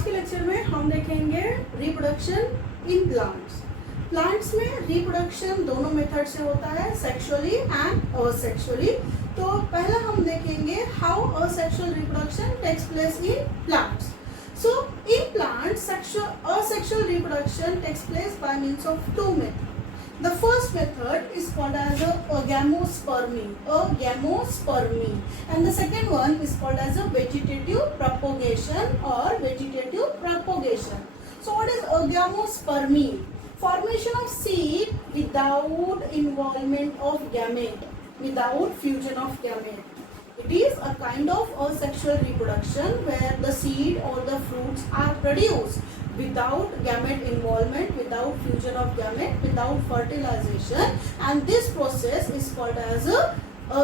आज के लेक्चर में हम देखेंगे रिप्रोडक्शन इन प्लांट्स। प्लांट्स में रिप्रोडक्शन दोनों मेथड से होता है, सेक्सुअली एंड असेक्सुअली। तो पहला हम देखेंगे how asexual reproduction takes place in plants. So in plants, asexual reproduction takes place by means of two methods. The first method is called as a gamospermy, and the second one is called as a vegetative propagation or vegetative propagation. So what is gamospermy? Formation of seed without involvement of gamete, without fusion of gamete. It is a kind of asexual reproduction where the seed or the fruits are produced without gamete involvement, without fusion of gamete, without fertilization, and this process is called as a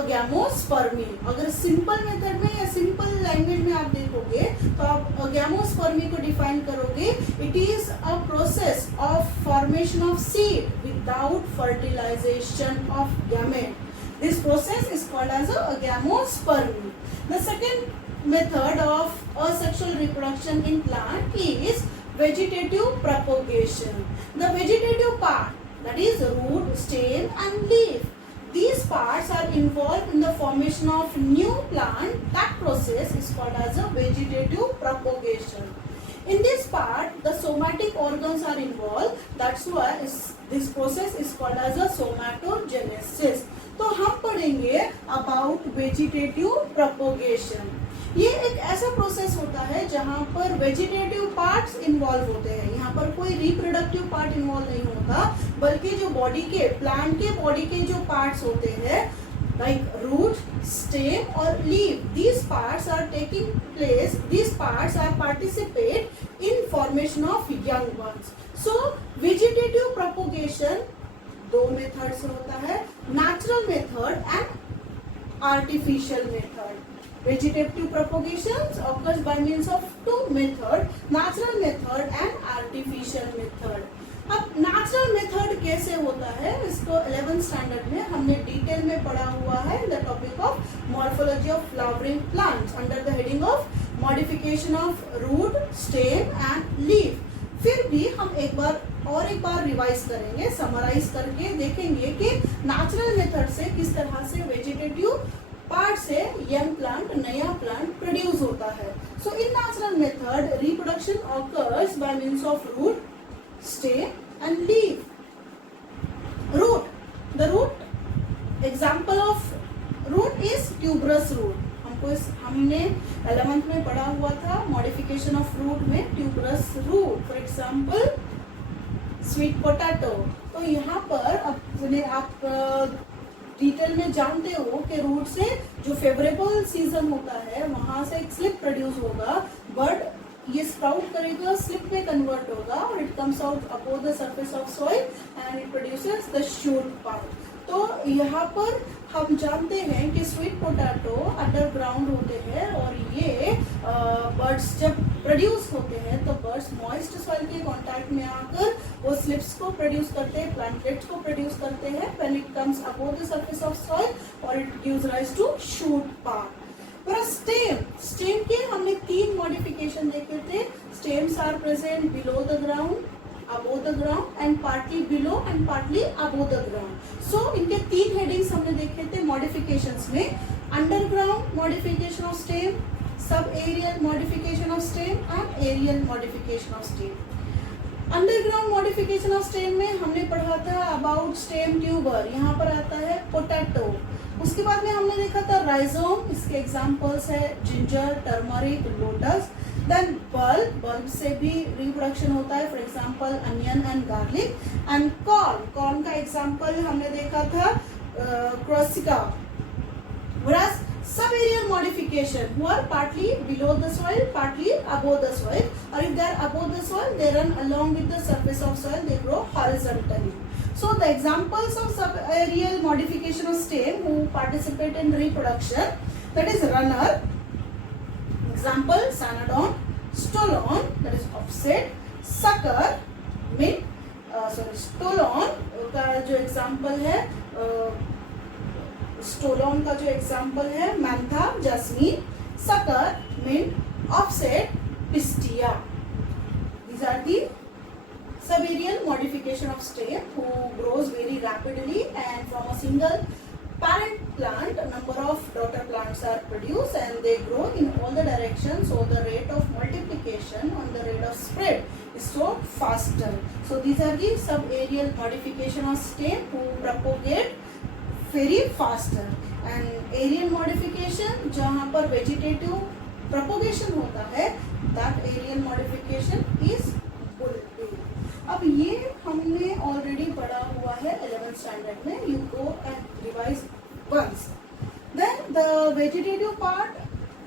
gamospermy. अगर simple method में या simple language में आप देखोगे तो आप gamospermy को define करोगे, it is a process of formation of seed without fertilization of gamete. This process is called as a gamospermy. The second method of asexual reproduction in plant is vegetative propagation. The vegetative part, that is root, stem and leaf, these parts are involved in the formation of new plant. That process is called as a vegetative propagation. In this part, the somatic organs are involved. That's why this process is called as a somatogenesis. तो हम पढ़ेंगे about vegetative propagation. ये एक ऐसा process होता है जहाँ पर वेजिटेटिव पार्ट्स इन्वॉल्व होते हैं। यहाँ पर कोई रिप्रोडक्टिव पार्ट इन्वॉल्व नहीं होता, बल्कि जो बॉडी के प्लांट के बॉडी के जो पार्ट्स होते हैं like root, stem or leaf, these parts are taking place, these parts are participate in formation of young ones. So vegetative propagation दो मेथड से होता है, natural method and artificial method. Vegetative propagation occurs by means of two methods, natural method and artificial method. अब natural method कैसे होता है, इसको 11th standard में हमने डिटेल में पढ़ा हुआ है in the topic of morphology of flowering plants under the heading of modification of root, stem and leaf. फिर भी हम एक बार रिवाइज करेंगे, समराइज करके देखेंगे कि नेचुरल मेथड से किस तरह से वेजिटेटिव पार्ट से यंग प्लांट, नया प्लांट प्रोड्यूस होता है. So in natural method reproduction occurs by means of root, stem and leaf. Root. The root, example of root is tuberous root. हमने 11th में पढ़ा हुआ था मॉडिफिकेशन ऑफ रूट में tuberous root. For example sweet potato. तो यहाँ पर आप डिटेल में जानते हो कि रूट से जो फेवरेबल सीजन होता है वहां से एक स्लिप प्रोड्यूस होगा, बट ये स्प्राउट करेगा, स्लिप में कन्वर्ट होगा और it comes out above the surface of soil and it produces the shoot part. तो यहाँ पर हम जानते हैं कि स्वीट पोटैटो अंडरग्राउंड होते हैं और ये बर्ड्स जब प्रोड्यूस होते हैं तो बर्ड्स मॉइस्ट सॉइल के कांटेक्ट में आकर वो स्लिप्स को प्रोड्यूस करते हैं, प्लांटलेट्स को प्रोड्यूस करते हैं when it comes above the surface of soil और it gives rise to shoot part. पर स्टेम के हमने 3 मॉडिफिकेशन देखे थे. Stems are present below the ground, above the ground and partly below and partly above the ground. So इनके 3 headings हमने देखे थे मॉडिफिकेशंस में. Underground modification of stem, sub aerial modification of stem and aerial modification of stem. Underground modification of stem में हमने पढ़ा था about stem tuber. यहाँ पर आता है पोटैटो. उसके बाद में हमने देखा था राइजोम, इसके एग्जांपल्स है ginger, turmeric, lotus. Then bulb से भी रिप्रोडक्शन होता है, for example onion and garlic. And corn का एग्जांपल हमने देखा था क्रोसिका. Whereas sub-aerial modification who are partly below the soil, partly above the soil, or if they are above the soil, they run along with the surface of soil, they grow horizontally. So the examples of sub-aerial modification of stem who participate in reproduction, that is runner, example Sanodon, stolon, that is offset, sucker, stolon का जो example है stolon का जो example है mentha, jasmine, sucker, mint, offset, pistia. These are the subaerial modification of stem who grows very rapidly, and from a single parent plant a number of daughter plants are produced and they grow in all the directions, so the rate of multiplication and the rate of spread is so faster. So these are the subaerial modification of stem who propagate very faster. And aerial modification जहाँ पर vegetative propagation होता है, that aerial modification is bulbul. अब ये हमने already पढ़ा हुआ है 11th स्टैंडर्ड में. You go and revise once. Then the vegetative part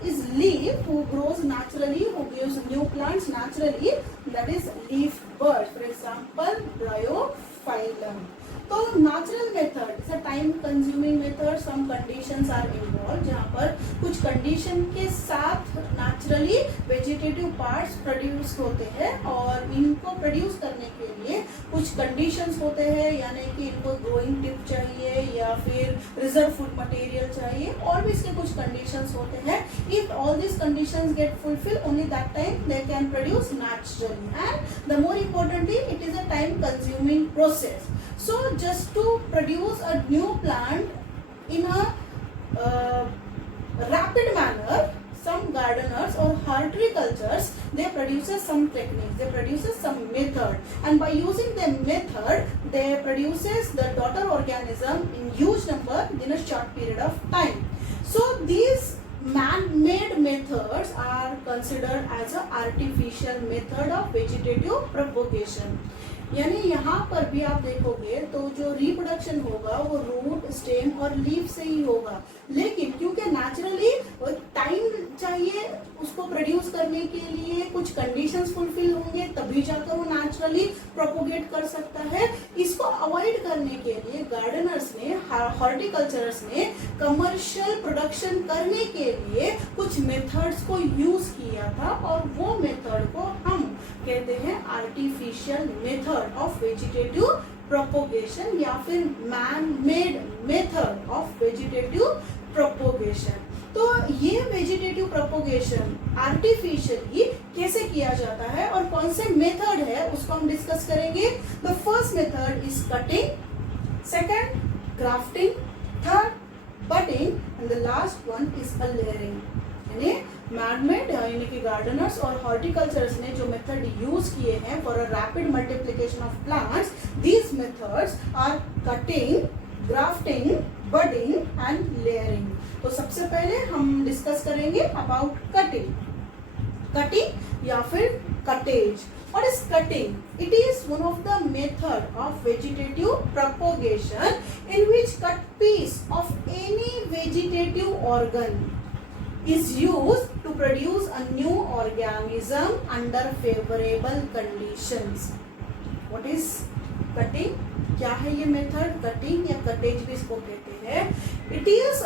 is leaf who grows naturally, who gives new plants naturally, that is leaf bird. For example, Bryophyllum. तो natural method is a time consuming method. Some conditions are involved जहाँ पर कुछ condition के साथ naturally vegetative parts produce होते हैं, और इनको produce करने के लिए कुछ conditions होते हैं, यानी कि इनको growing tip चाहिए या फिर reserve food material चाहिए, और भी इसके कुछ conditions होते हैं. If all these conditions get fulfilled, only that time they can produce naturally. And the more importantly, it is a time consuming process. So just to produce a new plant in a rapid manner, some gardeners or horticultures, they produce some techniques, they produce some method, and by using the method they produces the daughter organism in huge number in a short period of time. So these man-made methods are considered as a artificial method of vegetative propagation. यानी यहाँ पर भी आप देखोगे तो जो reproduction होगा वो रूट, स्टेम और लीफ से ही होगा, लेकिन क्योंकि नेचुरली टाइम चाहिए उसको प्रोड्यूस करने के लिए, कुछ कंडीशंस फुलफिल होंगे तभी जाकर वो नेचुरली प्रोपोगेट कर सकता है. इसको अवॉइड करने के लिए गार्डनर्स ने, हॉर्टिकल्चरर्स ने कमर्शियल प्रोडक्शन करने के लिए कुछ मेथड्स को यूज किया था, और वो मेथड को हम कहते हैं artificial method of vegetative propagation या फिर man made method of vegetative propagation. तो ये वेजिटेटिव प्रोपोगेशन आर्टिफिशियली कैसे किया जाता है और कौन से मेथड है उसको हम डिस्कस करेंगे. The first method is cutting, second grafting, third budding, and the last one is a layering. यानी मैन-मेड यानी कि गार्डनर्स और हॉर्टिकल्चर्स ने जो मेथड यूज किए हैं for a rapid multiplication of plants, these methods are cutting, grafting, budding and layering. तो सबसे पहले हम डिस्कस करेंगे अबाउट कटिंग. कटिंग या फिर cottage. What is cutting? It is one of the method of vegetative propagation in which cut piece of any vegetative organ is used to produce a new organism under favorable conditions. What is cutting? क्या है ये method? Cutting या cottage भी इसको कहते हैं. It is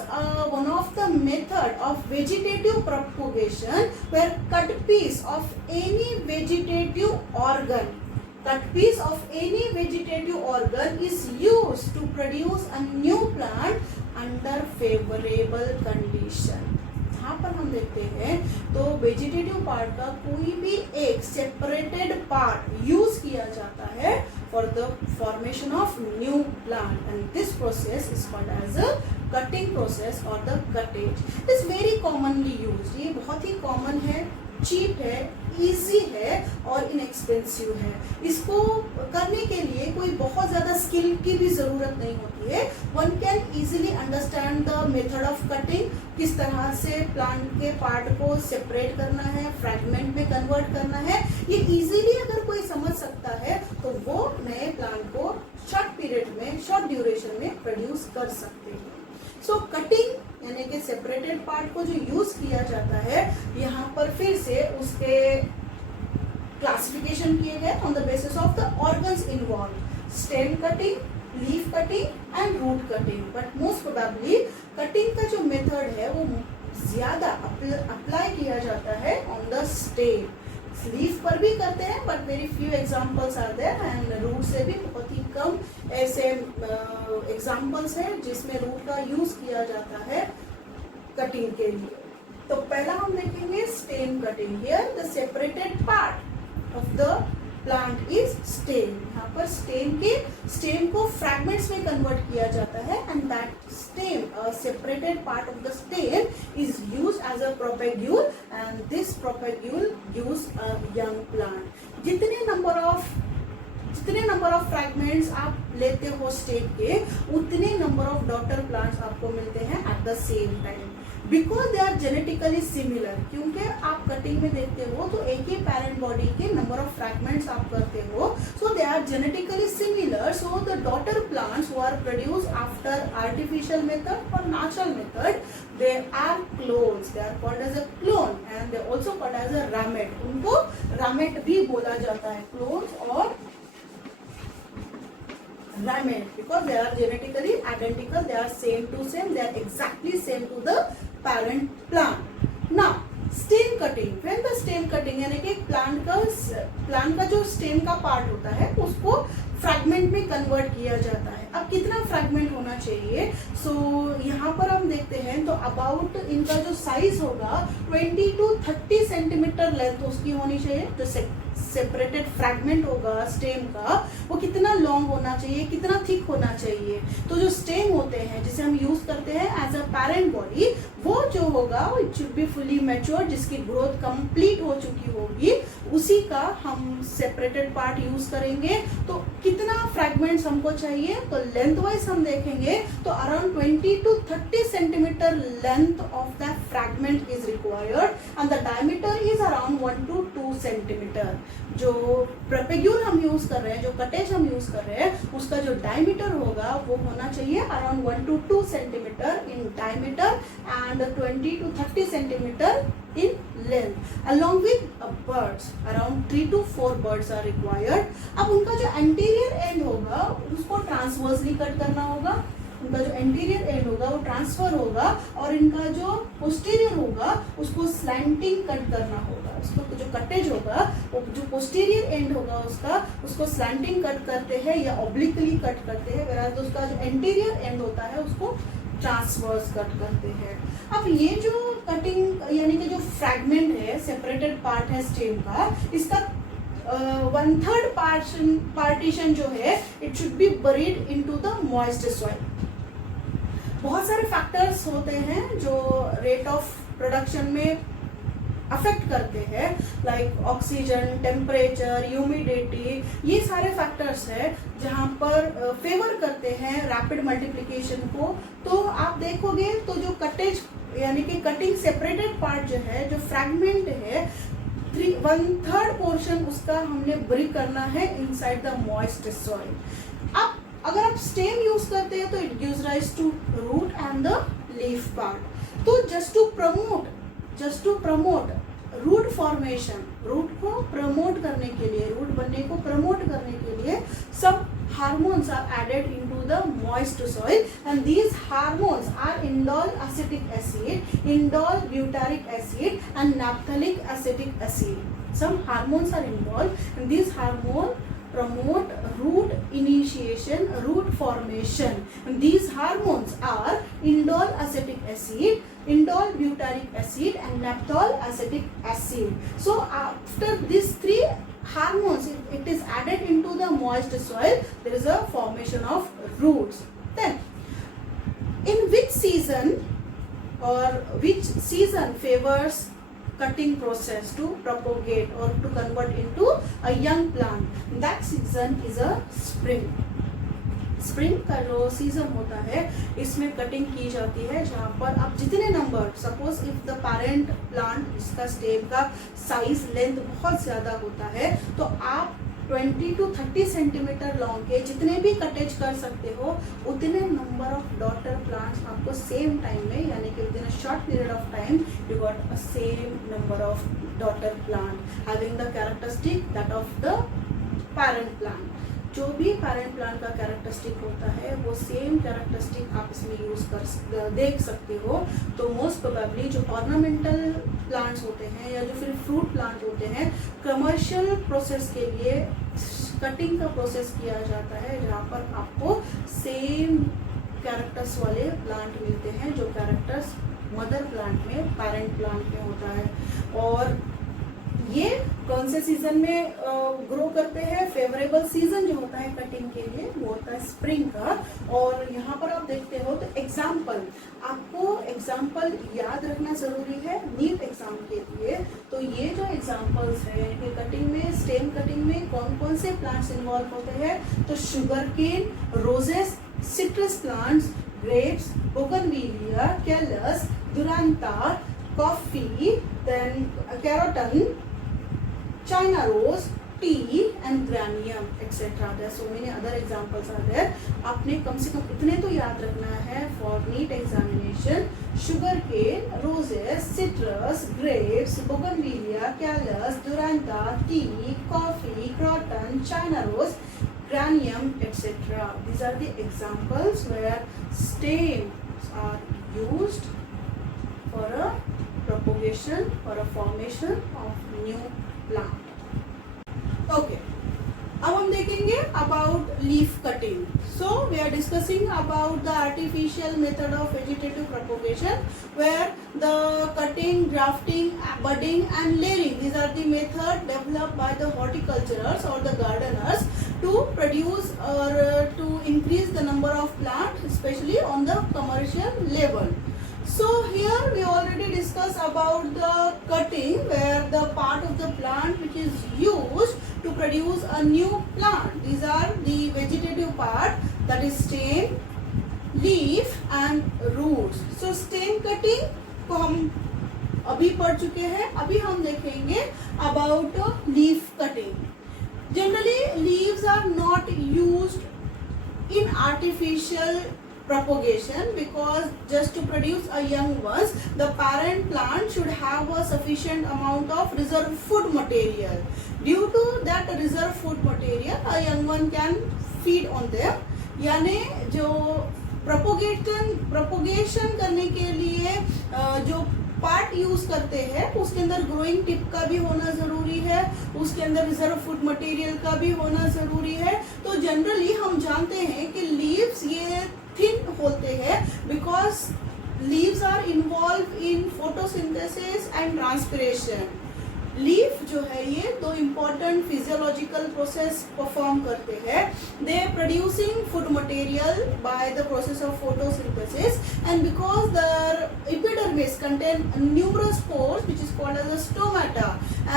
one of the method of vegetative propagation where cut piece of any vegetative organ, cut piece of any vegetative organ is used to produce a new plant under favorable condition. यहाँ पर हम देखते हैं तो vegetative part का कोई भी एक सेपरेटेड पार्ट यूज किया जाता है for the formation of new plant, and this process is called as a cutting process और the cuttage. Is very commonly used. ये बहुत ही कॉमन है, चीप है, इजी है और इनएक्सपेंसिव है. इसको करने के लिए कोई बहुत ज़्यादा स्किल की भी ज़रूरत नहीं होती है. One can easily understand the method of cutting, किस तरह से प्लांट के पार्ट को सेपरेट करना है, फ्रैगमेंट में कन्वर्ट करना है. ये इजीली अगर कोई समझ सकता है तो वो नए प्लांट को शॉर्ट पीरियड में, शॉर्ट ड्यूरेशन में प्रोड्यूस कर सकते हैं. सो कटिंग यानी कि सेपरेटेड पार्ट को जो यूज किया जाता है, यहाँ पर फिर से उसके क्लासिफिकेशन किए गए on the basis of the organs involve. Stem cutting, leaf cutting and root cutting. But most probably cutting का जो मेथड है वो ज्यादा अप्लाई किया जाता है ऑन द स्टेम. लीफ पर भी करते हैं but very few examples are there, and root से भी बहुत ही कम ऐसे एग्जाम्पल्स हैं जिसमें रूट का यूज किया जाता है कटिंग के लिए. तो पहला हम देखेंगे stem cutting. Here the separated part of the plant is stem. यहाँ पर स्टेम को फ्रैगमेंट्स में कन्वर्ट किया जाता है and that stem separated part of the stem is used as a propagule and this propagule gives a young plant. जितने number of fragments आप लेते हो स्टेम के, उतने नंबर ऑफ डॉटर प्लांट्स आपको मिलते हैं at the same time, because they are genetically similar. क्योंकि आप कटिंग में देखते हो तो एक ही पैरेंट बॉडी के नंबर ऑफ फ्रैगमेंट्स आप करते हो, so they are genetically similar, so the daughter plants who are produced after artificial method और natural method, they are clones, they are called as a clone and they also called as a ramet. उनको ramet भी बोला जाता है, clones और रैमेट, because they are genetically identical, they are same, they are exactly same to the parent plant. Now stem cutting, when the stem cutting यानी कि plant का जो स्टेम का पार्ट होता है उसको फ्रैगमेंट में कन्वर्ट किया जाता है। अब कितना फ्रैगमेंट होना चाहिए? सो यहाँ पर हम देखते हैं तो अबाउट इनका जो साइज होगा 20 to 30 सेंटीमीटर लेंथ उसकी होनी चाहिए। जो सेपरेटेड फ्रैगमेंट होगा स्टेम का, वो कितना लॉन्ग होना चाहिए, कितना थिक होना चाहिए। तो जो स्टेम होते हैं जिसे हम यूज करते हैं एज अ पैरेंट बॉडी, वो जो होगा it should be fully mature, जिसकी ग्रोथ कंप्लीट हो चुकी होगी, उसी का हम सेपरेटेड पार्ट यूज करेंगे। तो कितना फ्रैगमेंट्स हमको चाहिए? तो लेंथ वाइज हम देखेंगे तो around 20 to 30 centimetre length of the fragment is required and the diameter is around 1 to 2 centimetre. जो प्रोपेग्यूल हम यूज कर रहे हैं, जो कटेज हम यूज कर रहे हैं, उसका जो डायमीटर होगा वो होना चाहिए around 1 to 2 centimetre in diameter and 20 to 30 centimetre in length. Along with birds, around 3 to 4 birds are required. अब उनका जो anterior end होगा उसको transversely कट करना होगा, उनका जो anterior end होगा वो ट्रांसफर होगा, और इनका जो posterior होगा उसको slanting कट करना होगा। उसको जो कटेज होगा वो जो posterior end होगा उसको slanting कट करते हैं या obliquely कट करते हैं, whereas उसका जो anterior end होता है उसको ट्रांसवर्स कट करते हैं। अब ये जो कटिंग यानी कि जो फ्रैगमेंट है, सेपरेटेड पार्ट है स्टेम का, इसका 1/3 पार्टीशन जो है it should be buried into the moist soil. बहुत सारे फैक्टर्स होते हैं जो रेट ऑफ प्रोडक्शन में अफेक्ट करते हैं, लाइक ऑक्सीजन, टेम्परेचर, ह्यूमिडिटी, ये सारे फैक्टर्स हैं जहाँ पर फेवर करते हैं रैपिड मल्टीप्लिकेशन को। तो आप देखोगे तो जो कटेज यानी कि कटिंग सेपरेटेड पार्ट जो है, जो फ्रैगमेंट है, 1/3 पोर्शन उसका हमने बरी करना है इनसाइड द मॉइस्ट सॉइल। अब अगर आप स्टेम यूज करते हैं तो it gives rise to root and the leaf part. तो just to promote root formation, root को प्रमोट करने के लिए, रूट बनने को प्रमोट करने के लिए सब hormones are added into the moist soil and these hormones are indole acetic acid, indole butyric acid and naphthalene acetic acid. Some hormones are involved and these hormones promote root initiation, root formation. And these hormones are indole acetic acid, indole butyric acid and naphthol acetic acid. So after these 3 hormones, if it is added into the moist soil, there is a formation of roots. Then in which season favors cutting process to propagate or to convert into a young plant? That season is a spring. Spring का जो season होता है इसमें cutting की जाती है, जहाँ पर आप जितने number, suppose if the parent plant इसका स्टेम का साइज लेंथ बहुत ज़्यादा होता है तो आप 20 to 30 सेंटीमीटर लॉन्ग के जितने भी कटेज कर सकते हो, उतने नंबर ऑफ डॉटर प्लांट्स आपको सेम टाइम में यानी कि with in a short period of time you got a same number of daughter plant having the characteristic that of the parent plant. जो भी पेरेंट प्लांट का characteristic होता है वो सेम कैरेक्टरिस्टिक आप इसमें यूज कर देख सकते हो। तो मोस्ट प्रोबेबली जो ऑर्नामेंटल प्लांट्स होते हैं या जो फिर फ्रूट प्लांट होते हैं, कमर्शियल प्रोसेस के लिए कटिंग का प्रोसेस किया जाता है, जहाँ पर आपको सेम कैरेक्टर्स वाले प्लांट मिलते हैं जो कैरेक्टर्स मदर प्लांट में, पेरेंट प्लांट में होता है। और ये कौन से सीजन में ग्रो करते हैं? फेवरेबल सीजन जो होता है कटिंग के लिए वो होता है स्प्रिंग का। और यहाँ पर आप देखते हो तो एग्जाम्पल, आपको एग्जाम्पल याद रखना जरूरी है नीट एग्जाम के लिए। तो ये जो एग्जाम्पल्स है कि कटिंग में, स्टेम कटिंग में कौन कौन से प्लांट्स इन्वॉल्व होते हैं, तो sugar cane, roses, citrus plants, grapes, bougainvillea, callus, duranta, coffee, then carotene, China rose, tea and granium, etc. There are so many other examples are there. आपने कम से कम इतने तो याद रखना है for NEET examination. Sugar cane, roses, citrus, grapes, bougainvillea, callus, duranta, tea, coffee, croton, China rose, granium, etc. These are the examples where stems are used for a propagation or a formation of new plant. Okay, अब हम देखेंगे about leaf cutting. So we are discussing about the artificial method of vegetative propagation, where the cutting, grafting, budding and layering, these are the method developed by the horticulturers or the gardeners to produce or to increase the number of plants, especially on the commercial level. So here we already discussed about the cutting, where the part of the plant which is used to produce a new plant. These are the vegetative part, that is stem, leaf and roots. So stem cutting को हम अभी पढ़ चुके हैं। अभी हम देखेंगे about leaf cutting. Generally leaves are not used in artificial propagation, because just to produce a young ones, the parent plant should have a sufficient amount of reserve food material. Due to that reserve food material, a young one can feed on them. यानी जो propagation करने के लिए जो part use करते हैं उसके अंदर ग्रोइंग टिप का भी होना जरूरी है, उसके अंदर रिजर्व फूड मटेरियल का भी होना जरूरी है। तो जनरली हम जानते हैं कि लीव्स ये थिन होते हैं because leaves are involve in photosynthesis and transpiration. Leaf जो है ये दो इम्पोर्टेंट फिजियोलॉजिकल प्रोसेस परफॉर्म करते हैं। They producing food material by the process of photosynthesis, and because the epidermis contain numerous pores which is called as a stomata,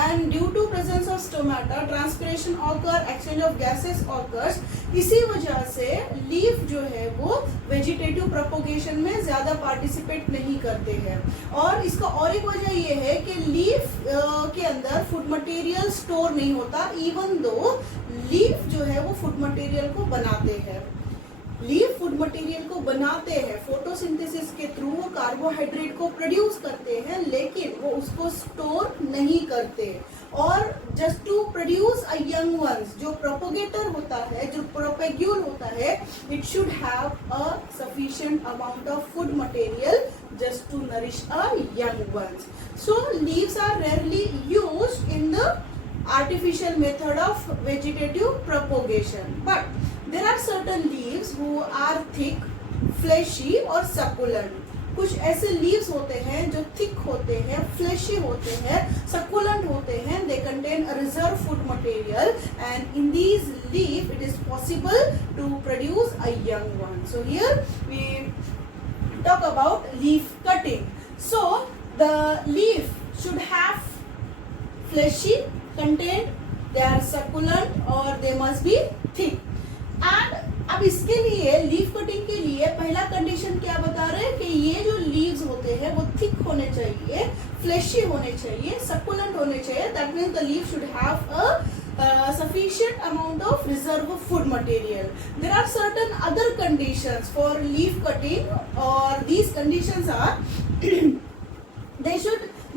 and due to presence of stomata transpiration occur, exchange of gases occurs। इसी वजह से leaf जो है वो vegetative propagation में ज्यादा participate नहीं करते हैं। और इसका और एक वजह ये है कि लीफ के अंदर फूड मटेरियल स्टोर नहीं होता, इवन दो लीफ जो है वो फूड मटेरियल को बनाते हैं। लीफ फूड मटेरियल को बनाते हैं फोटोसिंथेसिस के थ्रू, वो कार्बोहाइड्रेट को प्रोड्यूस करते हैं, लेकिन वो उसको स्टोर नहीं करते। और just to produce a young ones, जो प्रोपोगेटर होता है, जो प्रोपेग्यूल होता है, it should have a sufficient amount of food material just to nourish a young ones. So leaves are rarely used in the artificial method of vegetative propagation, but there are certain leaves who are thick, fleshy or succulent. कुछ ऐसे leaves होते हैं जो thick होते हैं, fleshy होते हैं, succulent होते हैं। They contain a reserve food material, and in these leaf it is possible to produce a young one. So here we talk about leaf cutting. So the leaf should have fleshy content, they are succulent or they must be thick. And अब इसके लिए leaf cutting के लिए पहला condition क्या बता रहे हैं कि ये जो लीव्स होते हैं वो थिक होने चाहिए, फ्लेशी होने चाहिए, सक्कुलेंट होने चाहिए। That means the leaf should have a sufficient amount of reserve food material. There are certain other conditions for leaf cutting, or these conditions are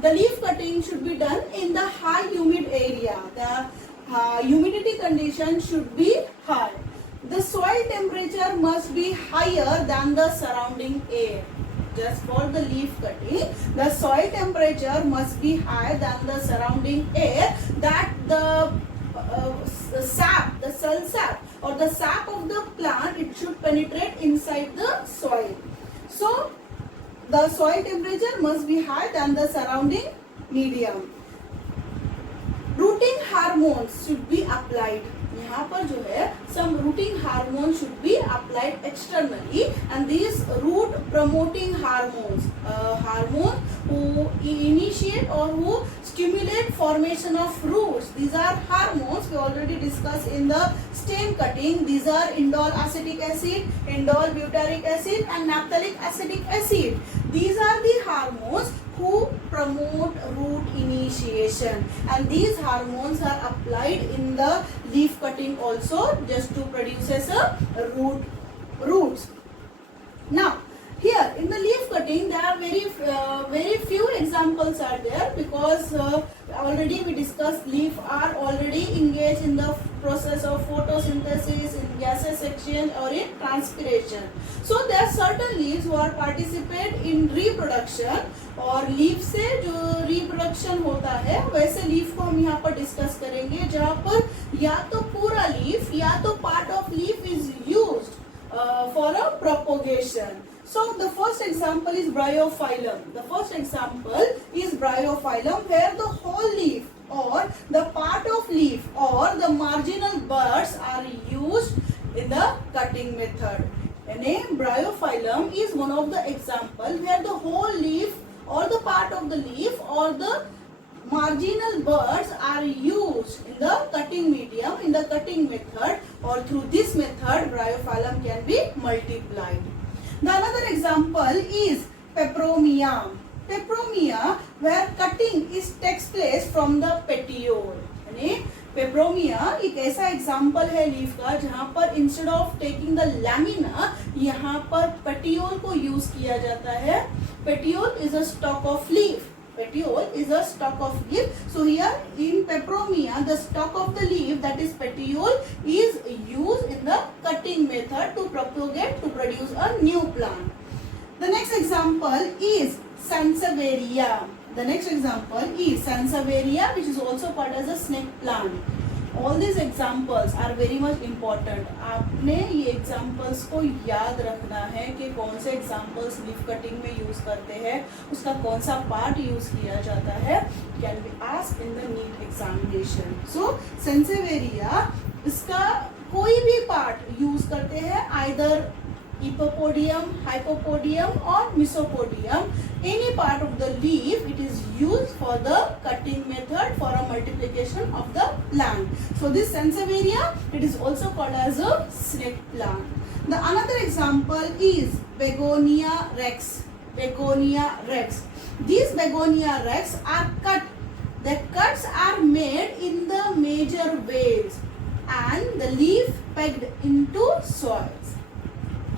the leaf cutting should be done in the high humid area. The humidity condition should be high. The soil temperature must be higher than the surrounding air. Just for the leaf cutting, the soil temperature must be higher than the surrounding air, that the sap, the cell sap or the sap of the plant, it should penetrate inside the soil. So the soil temperature must be higher than the surrounding medium. Rooting hormones should be applied. यहाँ पर जो है some rooting hormone should be applied externally, and these root promoting hormones, hormones who initiate or who stimulate formation of roots, these are hormones we already discussed in the stem cutting. These are indole acetic acid, indole butyric acid and naphthalenic acetic acid. These are the hormones who promote root initiation, and these hormones are applied in the leaf cutting also, just to produce as a roots. Now here in the leaf cutting there are very few examples are there, because already we discussed leaf are already engaged in the process of photosynthesis, in gaseous exchange or in transpiration. So there are certain leaves who are participate in reproduction, और leaf से जो reproduction होता है वैसे leaf को हम यहाँ पर डिस्कस करेंगे, जहाँ पर या तो पूरा लीफ या तो part of leaf is used for a propagation. So the first example is bryophyllum. The first example is bryophyllum, where the whole leaf or the part of leaf or the marginal buds are used in the cutting method. And a bryophyllum is one of the example where the whole leaf or the part of the leaf or the marginal buds are used in the cutting medium, in the cutting method, or through this method bryophyllum can be multiplied. The another example is peperomia. Peperomia, where cutting is takes place from the petiole. यानी peperomia एक ऐसा example है leaf का जहाँ पर instead of taking the lamina यहाँ पर petiole को यूज किया जाता है. Petiole is a stock of leaf. Petiole is a stalk of leaf. So here in peperomia, the stalk of the leaf, that is petiole, is used in the cutting method to propagate, to produce a new plant. The next example is sansevieria. The next example is sansevieria, which is also called as a snake plant. All these examples are very much important. आपने ये examples को याद रखना है कि कौन से examples leaf cutting में use करते हैं, उसका कौन सा part use किया जाता है, can be asked in the NEET examination. So sansevieria, इसका कोई भी part use करते हैं, either epipodium, hypopodium or mesopodium, any part of the leaf, it is used for the cutting method for a multiplication of the plant. So this sansevieria, it is also called as a snake plant. The another example is begonia rex. Begonia rex. These begonia rex are cut. The cuts are made in the major veins and the leaf pegged into soils.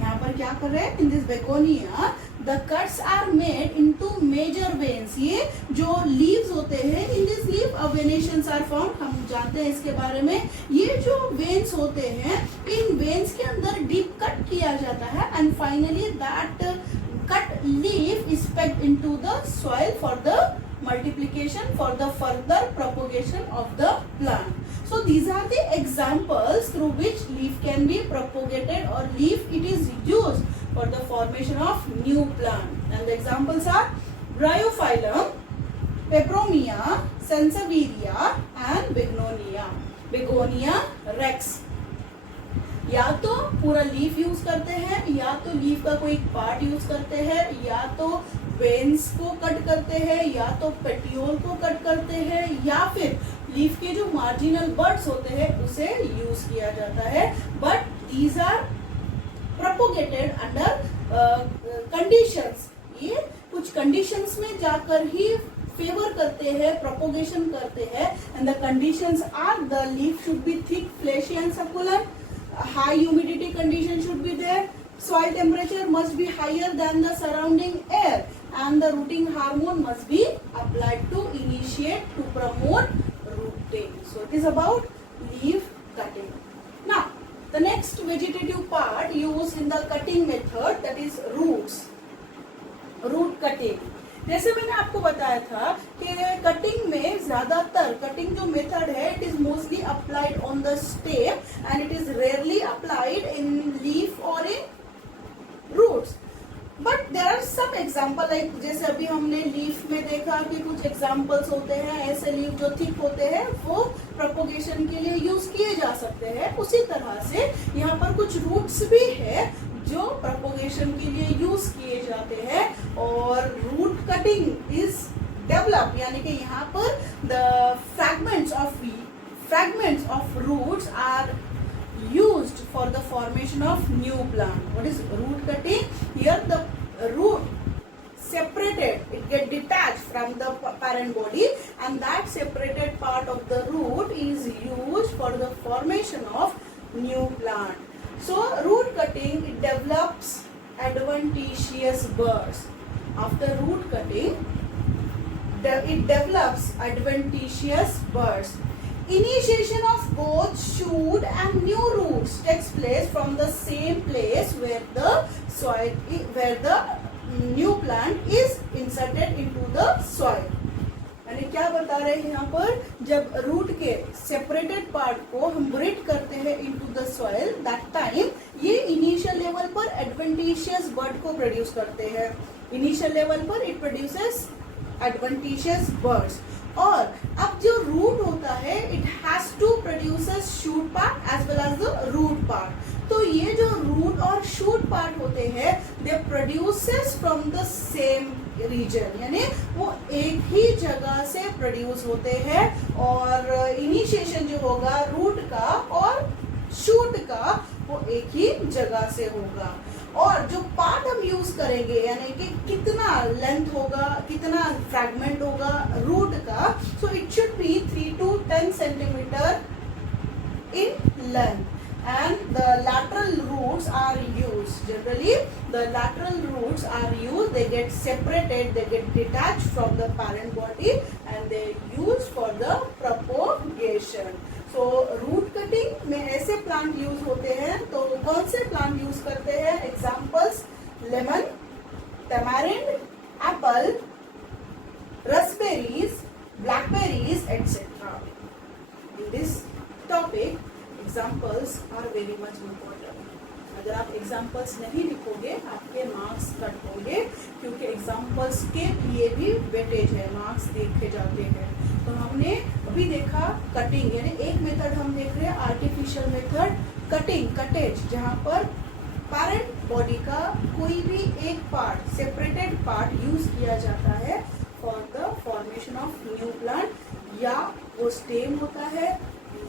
यहाँ पर क्या कर रहे हैं, in this begonia the cuts are made into major veins. ये जो leaves होते हैं, in this leaf venations are found, हम जानते हैं इसके बारे में. ये जो वेन्स होते हैं, इन वेन्स के अंदर डीप कट किया जाता है and finally that cut leaf is pegged into the soil for the multiplication, for the further propagation of the plant. So these are the examples through which leaf can be propagated, or leaf it is used for the formation of new plant. And the examples are bryophyllum, peperomia, sansevieria and begonia rex. या तो पूरा leaf use करते हैं, या तो leaf का कोई part use करते हैं, या तो वेन्स को कट करते हैं, या तो पेटियोल को कट करते हैं, या फिर लीफ के जो मार्जिनल बर्ड्स होते हैं उसे यूज किया जाता है. But these are propagated under conditions. ये कुछ कंडीशंस में जाकर ही फेवर करते हैं, प्रोपोगेशन करते हैं. And the conditions are the leaf should be thick, fleshy and succulent. High humidity condition should be there. Soil temperature must be higher than the surrounding air, and the rooting hormone must be applied to initiate, to promote rooting. So it is about leaf cutting. Now the next vegetative part used in the cutting method, that is roots. Root cutting. जैसे मैंने आपको बताया था कि cutting में ज्यादातर cutting जो method है, it is mostly applied on the stem and it is rarely applied in leaf और in roots. But there are some example, like जैसे अभी हमने लीफ में देखा कि कुछ एग्जांपल्स होते हैं ऐसे लीफ जो थिक होते हैं, वो प्रोपोगेशन के लिए यूज किए जा सकते हैं, उसी तरह से यहाँ पर कुछ रूट्स भी है जो प्रोपोगेशन के लिए यूज किए जाते हैं। और रूट कटिंग इज डेवलप, यानी कि यहाँ पर the fragments of roots are used for the formation of new plant. What is root cutting? Here the root separated, it get detached from the parent body, and that separated part of the root is used for the formation of new plant. So root cutting, it develops adventitious buds. After root cutting, it develops adventitious buds. Initiation of both shoot and new roots takes place from the same place where the new plant is inserted into the soil. यानी क्या बता रहे हैं यहाँ पर, जब root के separated part को हम ब्रीड करते हैं into the soil, that time ये इनिशियल लेवल पर एडवेंटिशियस बर्ड को प्रोड्यूस करते हैं। इनिशियल लेवल पर इट प्रोड्यूसेस एडवेंटिशियस बर्ड्स। और अब जो रूट होता है, it has to produces shoot part as well as the root part. तो ये जो रूट और शूट पार्ट होते हैं, they produces from the same region, यानी वो एक ही जगह से प्रोड्यूस होते हैं। और इनिशिएशन जो होगा रूट का और शूट का, वो एक ही जगह से होगा। और जो पार्ट हम यूज करेंगे, यानी कि कितना लेंथ होगा, कितना फ्रैगमेंट होगा रूट का, so it should be 3 to 10 centimetre in length, and the lateral roots are used. Generally the lateral roots are used, they get separated, they get detached from the parent body, and they used for the propagation. So root cutting में ऐसे plant use होते हैं। तो कौन से plant use करते हैं? Examples lemon, tamarind, apple, raspberries, blackberries, etc. In this topic, examples are very much important. अगर आप एग्जाम्पल्स नहीं लिखोगे, आपके मार्क्स कट होंगे, क्योंकि एग्जाम्पल्स के लिए भी वेटेज है, मार्क्स देखे जाते हैं। तो हमने अभी देखा कटिंग, यानी एक मेथड हम देख रहे हैं आर्टिफिशियल मेथड, कटेज, जहाँ पर पैरेंट बॉडी का कोई भी एक पार्ट, सेपरेटेड पार्ट यूज किया जाता है for the formation of new plant. या वो स्टेम होता है,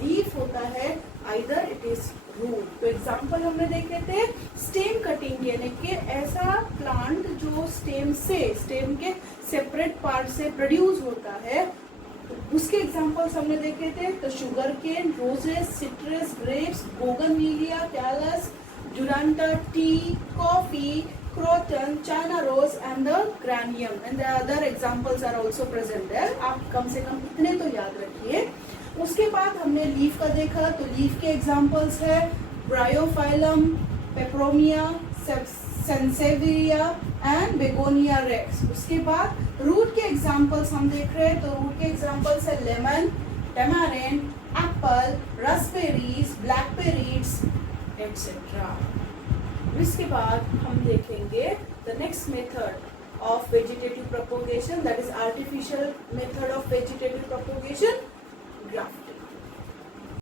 लीफ होता है, आइदर इट इज रूट। तो एग्जाम्पल हमने देखे थे स्टेम कटिंग, यानी कि ऐसा प्लांट जो स्टेम के सेपरेट पार्ट से प्रोड्यूस होता है, उसके एग्जाम्पल्स हमने देखे थे। तो sugar cane, roses, citrus, grapes, bougainvillea, callus, duranta, tea, coffee, croton, China rose and the cranium, and the other examples are also present there. आप कम से कम इतने तो याद रखिए। उसके बाद हमने लीफ का देखा, तो लीफ के एग्जाम्पल्स है bryophyllum, peperomia, sansevieria and begonia rex. उसके बाद रूट के एग्जाम्पल्स हम देख रहे हैं, तो रूट के एग्जाम्पल्स है lemon, tamarind, Apple, raspberries, blackberries etcetera. इसके बाद हम देखेंगे the next method of vegetative propagation, that is artificial method of vegetative propagation, grafting.